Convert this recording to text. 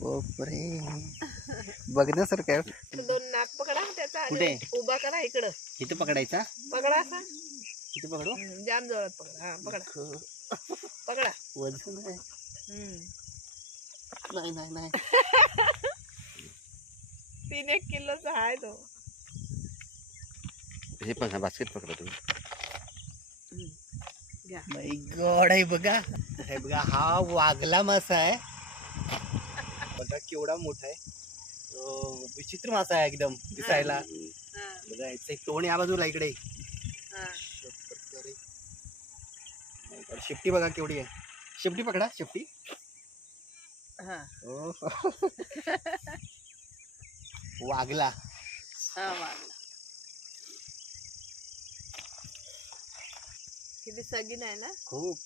बापरे बघण्यासारखं आहे. दोन नाक पकडा त्याचा आणि कुठे? उभा करा इकडं. इथे पकडायचा. पकडा असा. इथे पकडू. जाम जोरात पकडा. हा पकडा पकडा. वजन आहे. नाही नाही नाही 3-1 किलोचा आहे तो. हे पण हा बास्केट पकडा तुम्ही. घ्या. माय गॉड आहे बघा. हे बघा हा वाघला मासा आहे. बघा केवढा मोठा आहे. विचित्र मासा आहे एकदम दिसायला. हा, बघा याचं एक तोंड या बाजूला इकडे. हा. शेपटी बघा केवढी आहे. शेपटी पकडा शेपटी. हा. वाघला. हा वागला. किती सगीन आहे ना. खूप